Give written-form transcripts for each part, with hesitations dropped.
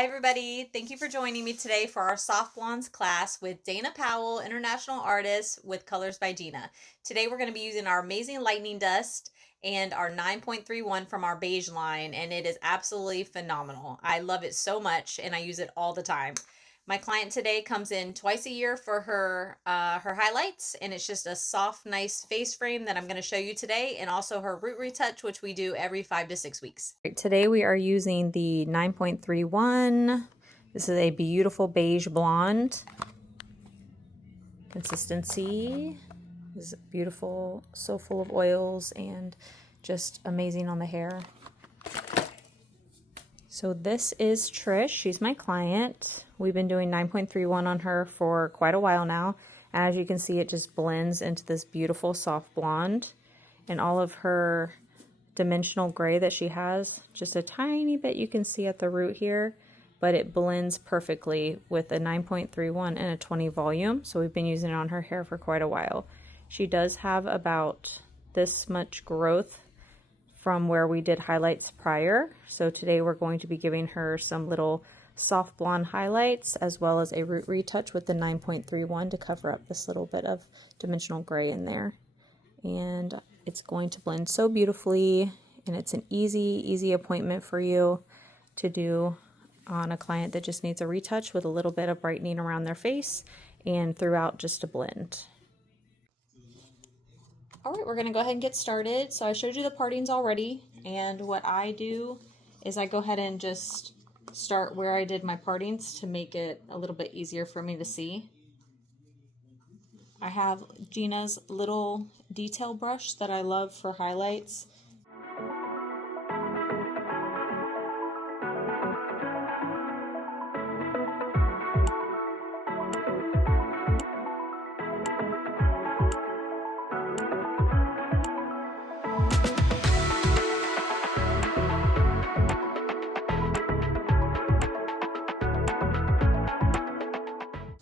Hi everybody, thank you for joining me today for our Soft Blondes class with Dana Powell, international artist with Colors by Gina. Today we're going to be using our amazing lightning dust and our 9.31 from our beige line, and it is absolutely phenomenal. I love it so much and I use it all the time. My client today comes in twice a year for her highlights, and it's just a soft, nice face frame that I'm going to show you today, and also her root retouch, which we do every 5 to 6 weeks. Today we are using the 9.31. This is a beautiful beige blonde. Consistency is beautiful, so full of oils and just amazing on the hair. So this is Trish. She's my client. We've been doing 9.31 on her for quite a while now. As you can see, it just blends into this beautiful soft blonde. And all of her dimensional gray that she has, just a tiny bit you can see at the root here, but it blends perfectly with a 9.31 and a 20 volume. So we've been using it on her hair for quite a while. She does have about this much growth from where we did highlights prior. So today we're going to be giving her some little soft blonde highlights as well as a root retouch with the 9.31 to cover up this little bit of dimensional gray in there. And it's going to blend so beautifully, and it's an easy appointment for you to do on a client that just needs a retouch with a little bit of brightening around their face and throughout just a blend. All right, we're gonna go ahead and get started. So I showed you the partings already, and what I do is I go ahead and just start where I did my partings to make it a little bit easier for me to see. I have Gina's little detail brush that I love for highlights.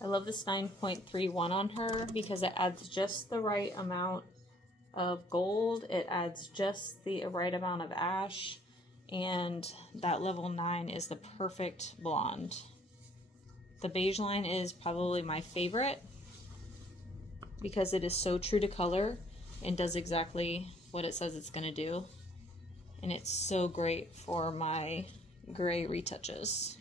I love this 9.31 on her because it adds just the right amount of gold, it adds just the right amount of ash, and that level 9 is the perfect blonde. The beige line is probably my favorite because it is so true to color and does exactly what it says it's going to do, and it's so great for my gray retouches.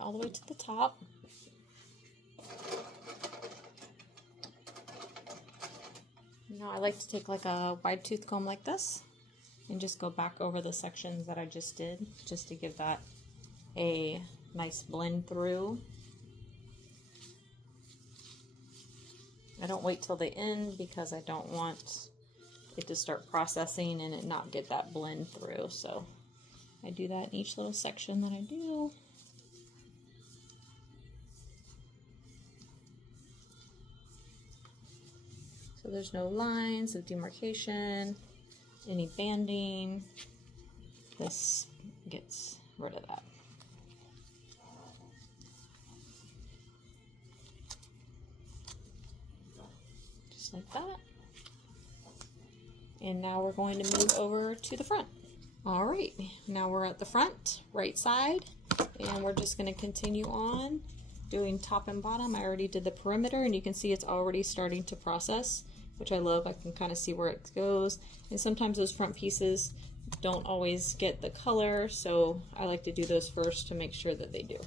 All the way to the top. Now I like to take like a wide tooth comb like this and just go back over the sections that I just did, just to give that a nice blend through. I don't wait till the end because I don't want it to start processing and it not get that blend through. So I do that in each little section that I do. So there's no lines of demarcation, any banding. This gets rid of that. just like that. And now we're going to move over to the front. All right, now we're at the front, right side, and we're just going to continue on doing top and bottom. I already did the perimeter, and you can see it's already starting to process, which I love. I can kind of see where it goes. And sometimes those front pieces don't always get the color, so I like to do those first to make sure that they do.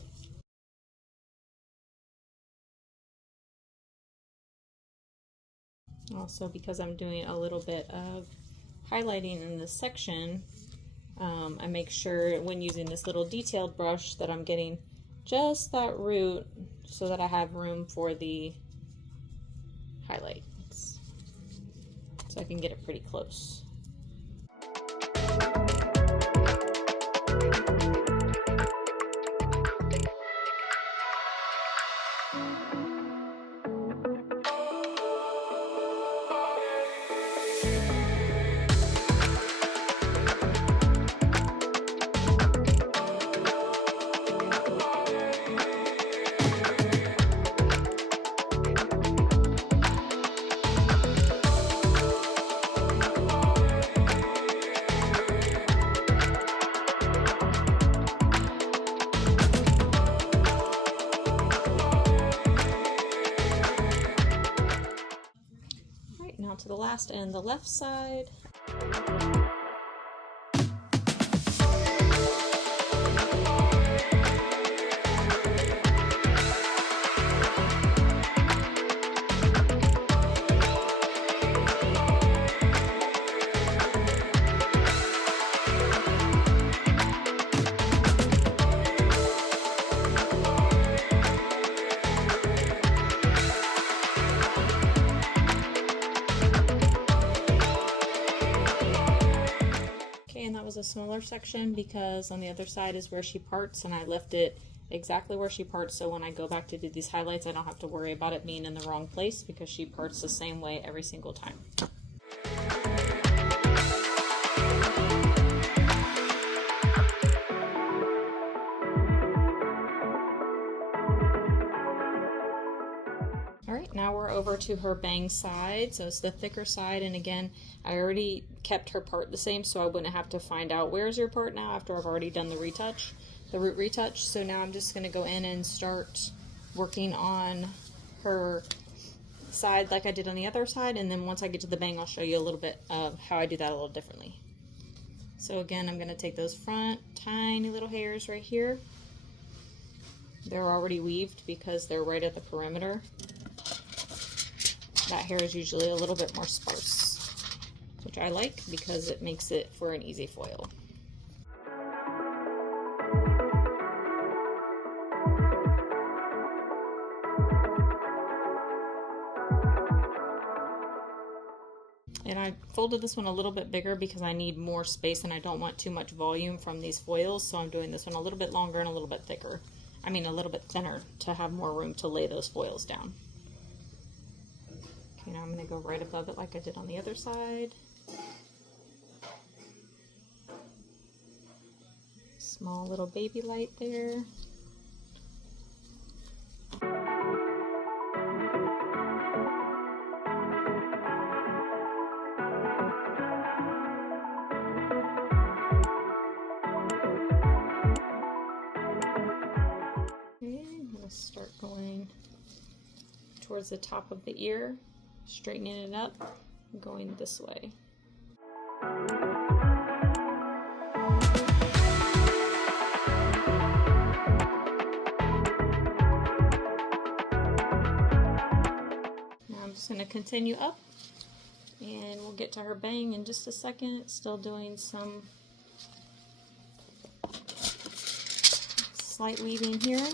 Also, because I'm doing a little bit of highlighting in this section, I make sure when using this little detailed brush that I'm getting just that root so that I have room for the highlights, so I can get it pretty close. Now to the last and the left side. And that was a smaller section because on the other side is where she parts, and I left it exactly where she parts, so when I go back to do these highlights I don't have to worry about it being in the wrong place because she parts the same way every single time. Alright, now we're over to her bang side, so it's the thicker side, and again, I already kept her part the same so I wouldn't have to find out where's your part now after I've already done the retouch, the root retouch. So now I'm just going to go in and start working on her side like I did on the other side, and then once I get to the bang I'll show you a little bit of how I do that a little differently. So again, I'm going to take those front tiny little hairs right here. They're already weaved because they're right at the perimeter. That hair is usually a little bit more sparse, which I like because it makes it for an easy foil. And I folded this one a little bit bigger because I need more space and I don't want too much volume from these foils, so I'm doing this one a little bit longer and a little bit thicker. I mean a little bit thinner to have more room to lay those foils down. Okay, now I'm going to go right above it like I did on the other side. Small little baby light there. Start going towards the top of the ear, straightening it up, and going this way. Now I'm just going to continue up, and we'll get to her bang in just a second. It's still doing some slight weaving here.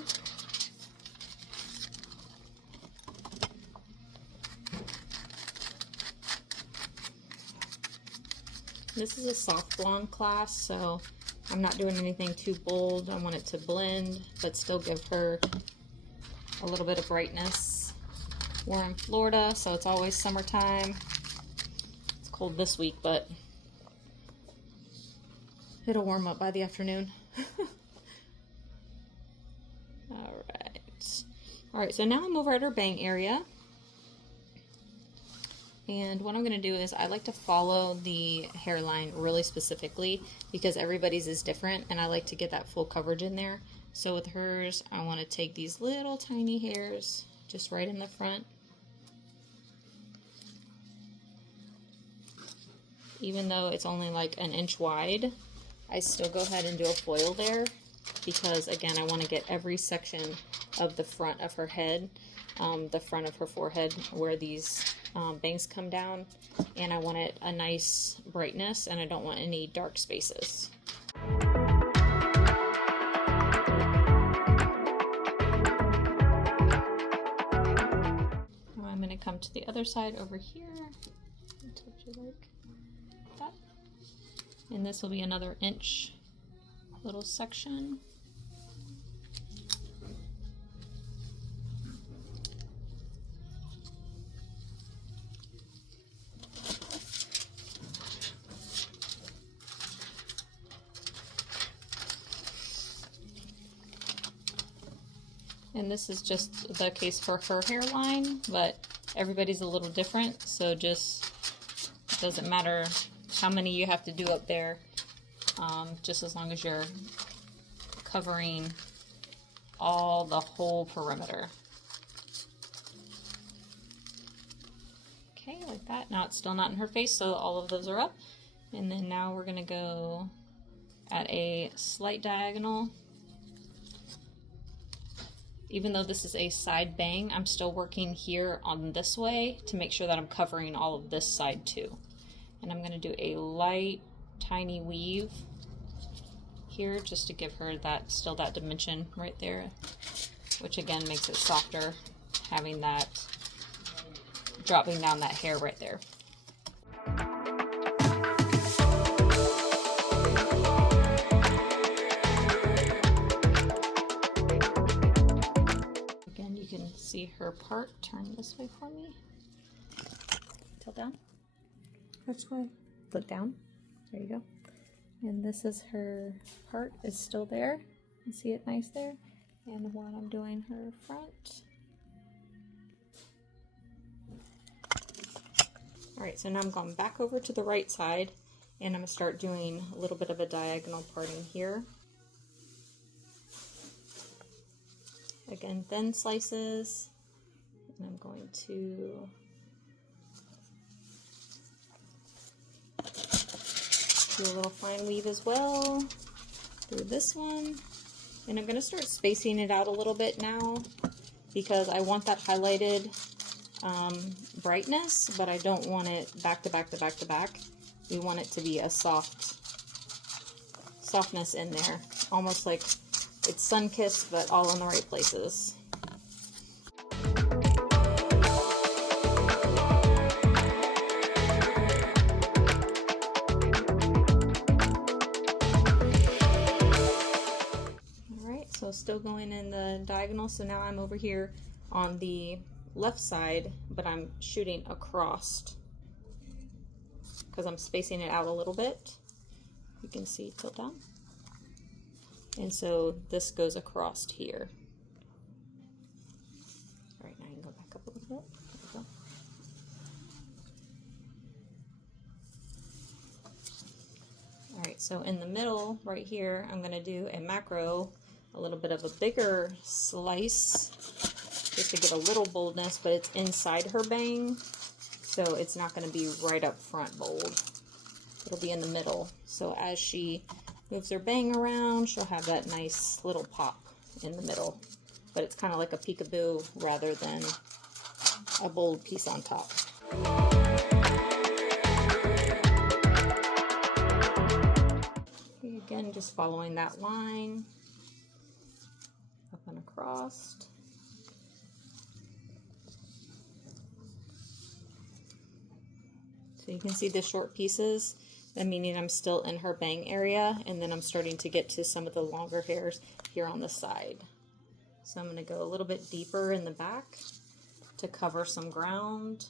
This is a soft blonde class, so I'm not doing anything too bold. I want it to blend, but still give her a little bit of brightness. We're in Florida, so it's always summertime. It's cold this week, but it'll warm up by the afternoon. Alright, so now I'm over at her bang area. And what I'm going to do is I like to follow the hairline really specifically because everybody's is different and I like to get that full coverage in there. So with hers, I want to take these little tiny hairs just right in the front. Even though it's only like an inch wide, I still go ahead and do a foil there because again, I want to get every section of the front of her head, the front of her forehead where these bangs come down, and I want it a nice brightness and I don't want any dark spaces. Now I'm going to come to the other side over here. Touch it like that. And this will be another inch little section. And this is just the case for her hairline, but everybody's a little different, so just doesn't matter how many you have to do up there, just as long as you're covering the whole perimeter. Okay, like that. Now it's still not in her face, so all of those are up. And then now we're gonna go at a slight diagonal. Even though this is a side bang, I'm still working here on this way to make sure that I'm covering all of this side too. And I'm going to do a light, tiny weave here just to give her that dimension right there, which again makes it softer, having that dropping down that hair right there. See her part. Turn this way for me. Tilt down. Which way? Look down. There you go. And this is her part. Is still there. You see it nice there. And while I'm doing her front. Alright, so now I'm going back over to the right side and I'm going to start doing a little bit of a diagonal parting here. Again, thin slices, and I'm going to do a little fine weave as well through this one. And I'm going to start spacing it out a little bit now because I want that highlighted brightness, but I don't want it back to back to back to back. We want it to be a softness in there, almost like it's sun-kissed, but all in the right places. Alright, so still going in the diagonal, so now I'm over here on the left side, but I'm shooting across because I'm spacing it out a little bit. You can see, tilt down. And so this goes across here. All right, now you can go back up a little bit. There we go. All right, so in the middle right here, I'm going to do a macro, a little bit of a bigger slice, just to get a little boldness, but it's inside her bang, so it's not going to be right up front bold. It'll be in the middle. So as she moves her bang around, she'll have that nice little pop in the middle. But it's kind of like a peekaboo rather than a bold piece on top. Okay, again, just following that line up and across. So you can see the short pieces, that meaning I'm still in her bang area, and then I'm starting to get to some of the longer hairs here on the side. So I'm going to go a little bit deeper in the back to cover some ground.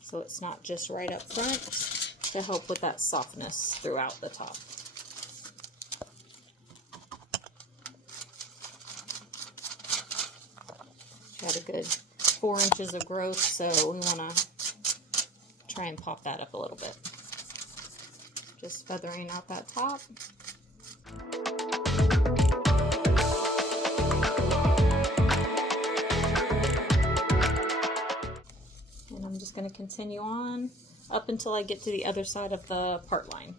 So it's not just right up front, to help with that softness throughout the top. got a good 4 inches of growth, so we want to try and pop that up a little bit. Just feathering out that top. And I'm just going to continue on up until I get to the other side of the part line.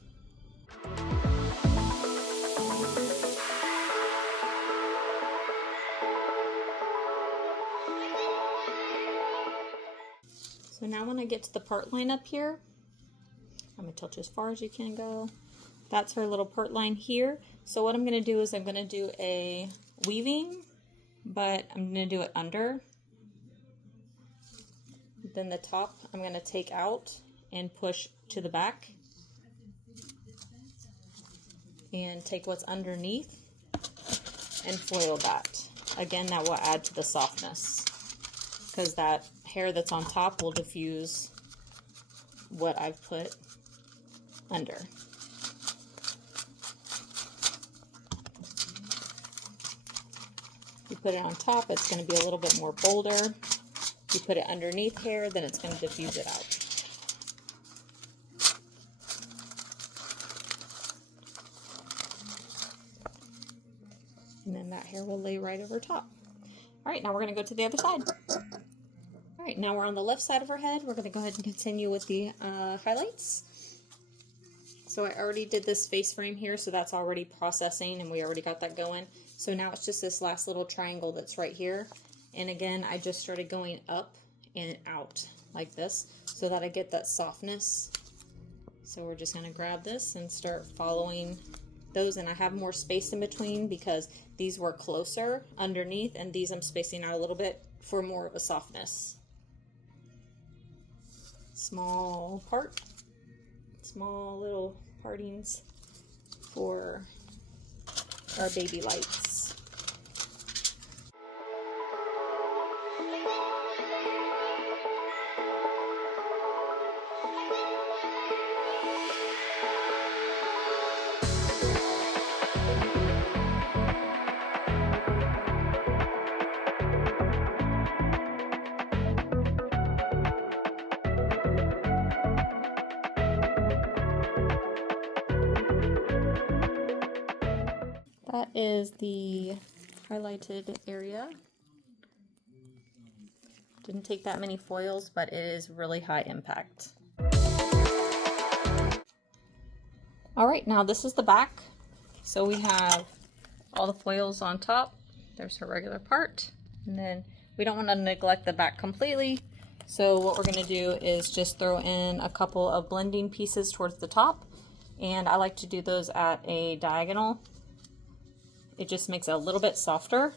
So now when I get to the part line up here, I'm going to tilt you as far as you can go. That's her little part line here. So what I'm going to do is I'm going to do a weaving, but I'm going to do it under. Then the top I'm going to take out and push to the back. And take what's underneath and foil that. Again, that will add to the softness, because that hair that's on top will diffuse what I've put under. You put it on top, it's going to be a little bit more bolder. You put it underneath hair, then it's going to diffuse it out. And then that hair will lay right over top. All right, now we're going to go to the other side. All right, now we're on the left side of her head. We're going to go ahead and continue with the highlights. So I already did this face frame here, so that's already processing, and we already got that going. So now it's just this last little triangle that's right here. And again, I just started going up and out like this so that I get that softness. So we're just going to grab this and start following those, and I have more space in between because these were closer underneath, and these I'm spacing out a little bit for more of a softness. Small part, small little partings for our baby lights. That is the highlighted area. Didn't take that many foils, but it is really high impact. All right, now this is the back. So we have all the foils on top. There's her regular part. And then we don't want to neglect the back completely. So what we're going to do is just throw in a couple of blending pieces towards the top. And I like to do those at a diagonal. It just makes it a little bit softer.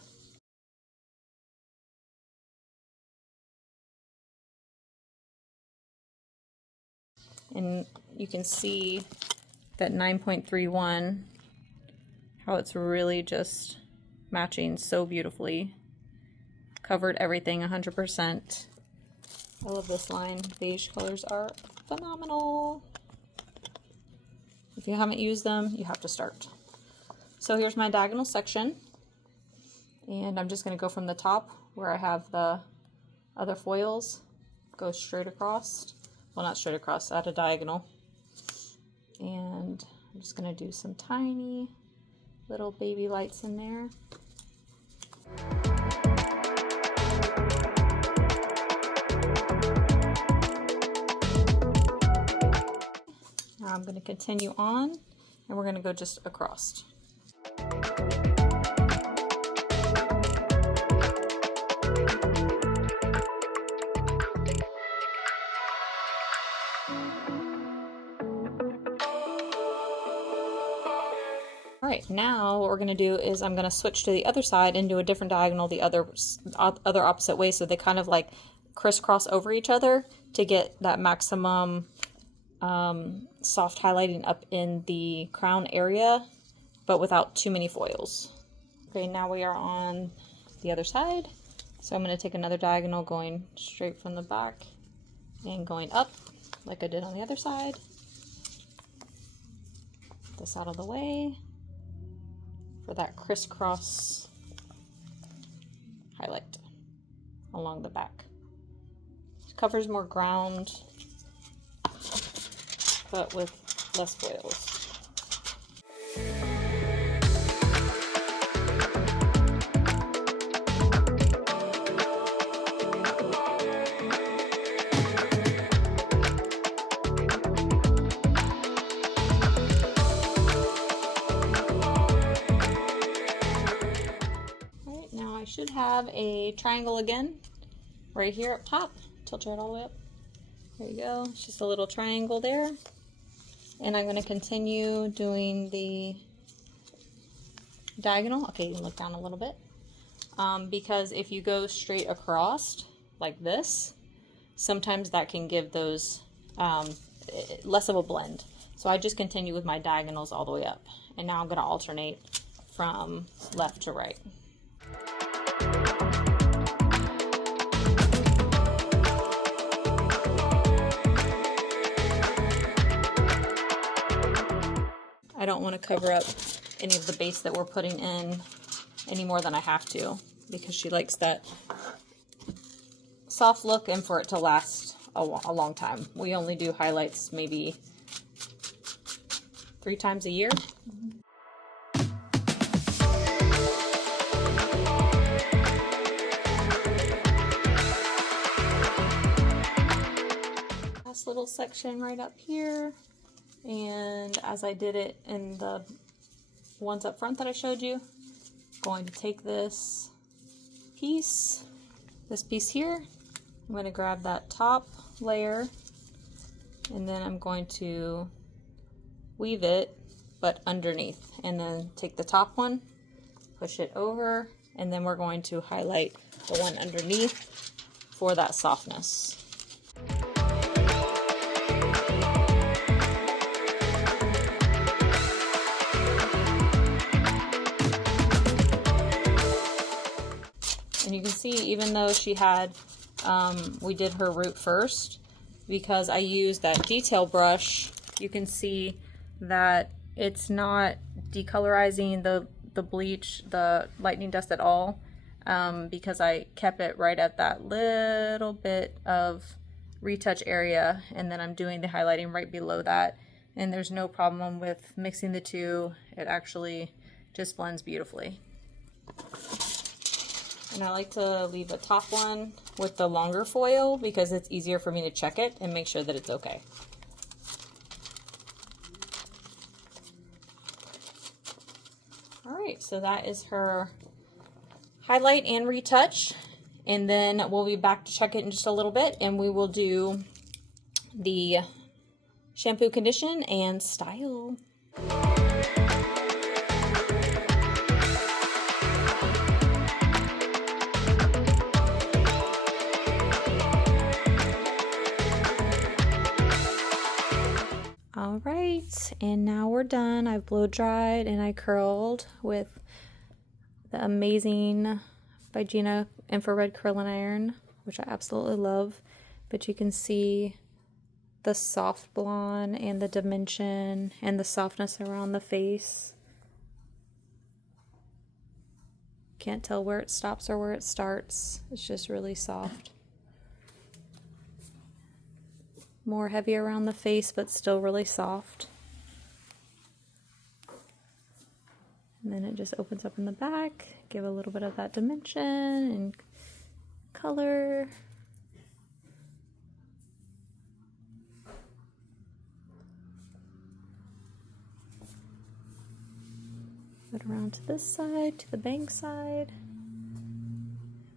And you can see that 9.31, how it's really just matching so beautifully. Covered everything 100%. I love this line. Beige colors are phenomenal. If you haven't used them, you have to start. So here's my diagonal section, and I'm just going to go from the top where I have the other foils, go straight across, well, not straight across, at a diagonal, and I'm just going to do some tiny little baby lights in there. Now I'm going to continue on, and we're going to go just across. Alright, now what we're going to do is I'm going to switch to the other side and do a different diagonal the other opposite way, so they kind of like crisscross over each other to get that maximum soft highlighting up in the crown area, but without too many foils. Okay, now we are on the other side, so I'm going to take another diagonal going straight from the back and going up like I did on the other side. Get this out of the way for that crisscross highlight. along the back. It covers more ground, but with less foils. Alright, now I should have a triangle again right here up top. Tilt it all the way up. There you go. It's just a little triangle there. And I'm going to continue doing the diagonal. Okay, you can look down a little bit. Because if you go straight across like this, sometimes that can give those less of a blend. So I just continue with my diagonals all the way up. And now I'm going to alternate from left to right. I don't want to cover up any of the base that we're putting in any more than I have to, because she likes that soft look and for it to last a long time. We only do highlights maybe 3 times a year. Last little section right up here. And as I did it in the ones up front that I showed you, I'm going to take this piece here, I'm going to grab that top layer, and then I'm going to weave it, but underneath, and then take the top one, push it over, and then we're going to highlight the one underneath for that softness. And you can see, even though she had, we did her root first, because I used that detail brush, you can see that it's not decolorizing the bleach, the lightning dust at all, because I kept it right at that little bit of retouch area, and then I'm doing the highlighting right below that, and there's no problem with mixing the two. It actually just blends beautifully. And I like to leave a top one with the longer foil because it's easier for me to check it and make sure that it's okay. Alright, so that is her highlight and retouch. And then we'll be back to check it in just a little bit, and we will do the shampoo, condition, and style. Alright, and now we're done. I've blow dried and I curled with the amazing by Gina infrared curling iron, which I absolutely love. But you can see the soft blonde and the dimension and the softness around the face. Can't tell where it stops or where it starts. It's just really soft. More heavy around the face, but still really soft. And then it just opens up in the back. Give a little bit of that dimension and color. Put around to this side, to the bank side.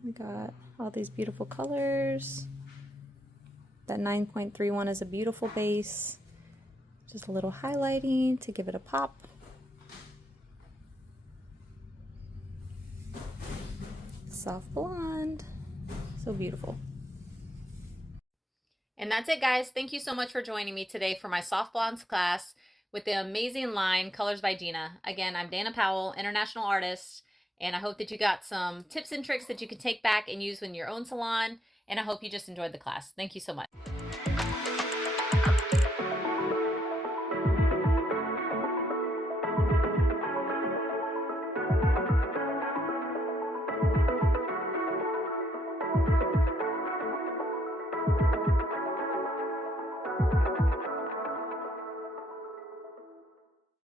We got all these beautiful colors. That 9.31 is a beautiful base. Just a little highlighting to give it a pop. Soft blonde. So beautiful. And that's it, guys. Thank you so much for joining me today for my Soft Blondes class with the amazing line, Colors by Gina. Again, I'm Dana Powell, international artist, and I hope that you got some tips and tricks that you can take back and use in your own salon. And I hope you just enjoyed the class. Thank you so much.